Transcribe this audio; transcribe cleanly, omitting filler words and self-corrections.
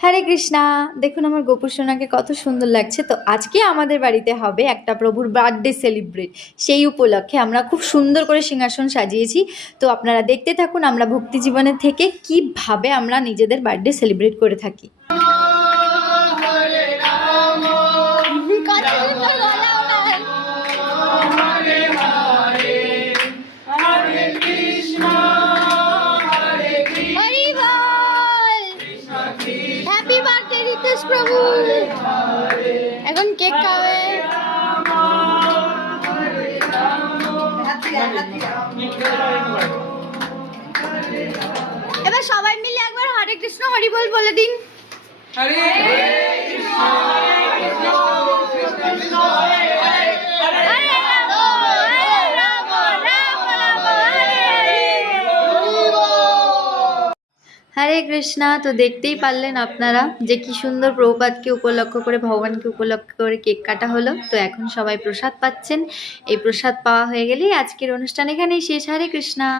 হরে কৃষ্ণা। দেখুন আমার গোপুর সোনাকে কত সুন্দর লাগছে। তো আজকে আমাদের বাড়িতে হবে একটা প্রভুর বার্থডে সেলিব্রেট। সেই উপলক্ষে আমরা খুব সুন্দর করে সিংহাসন সাজিয়েছি। তো আপনারা দেখতে থাকুন আমরা ভক্তি জীবনের থেকে কিভাবে আমরা নিজেদের বার্থডে সেলিব্রেট করে থাকি। হ্যাপি বার্থডে রিতেশ প্রভু। এখন কেক খাবে। এবার সবাই মিলে একবার হরে কৃষ্ণ হরি বল বলে দিন। হরে কৃষ্ণ হরে কৃষ্ণ কৃষ্ণ কৃষ্ণ হরে হরে হরে রাম রাম রাম রাম হরে হরে। হরে কৃষ্ণা। তো দেখতেই পারলেন আপনারা যে কি সুন্দর প্রভুপাদকে উপলক্ষ করে, ভগবানকে উপলক্ষ করে কেক কাটা হলো। তো এখন সবাই প্রসাদ পাচ্ছেন। এই প্রসাদ পাওয়া হয়ে গেলেই আজকের অনুষ্ঠান এখানেই শেষ। হরে কৃষ্ণা।